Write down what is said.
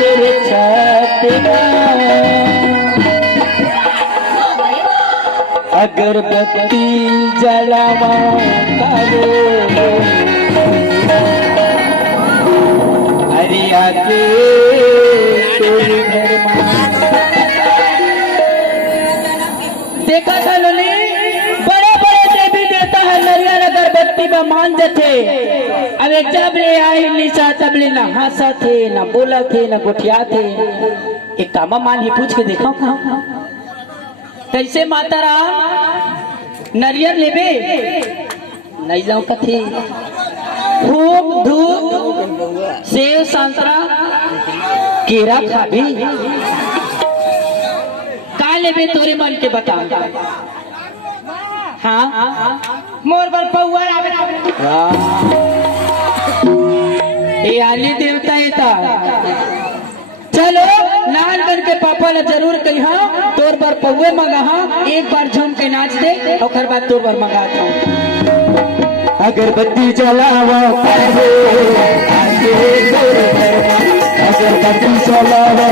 तेरे छातना अगरबत्ती जलावा कारो हरिया के तेरे घर देखा था लोली बड़े बड़े देवी देता है नरियल अगरबत्ती में मान जाते। अबे जब ले आई निशा तब ले ना हंसा थे ना बोला थे ना गुठिया थे। एक कामा मान ही पूछ के देखा कैसे माता राम नरियल लेबे नहीं लाओ कथे खूब धूप सेव संतरा केरा खाबी का लेबे तोरे मन के बता। हाँ मोर पर पौआ ये आली देवता था। चलो लाल बन के पापा ने जरूर कहा तोर बार पौए मंगा एक बार झूम के नाच दे और बाद तोर बार मंगाता हूँ। अगरबत्ती जलावा अगरबत्ती जलावा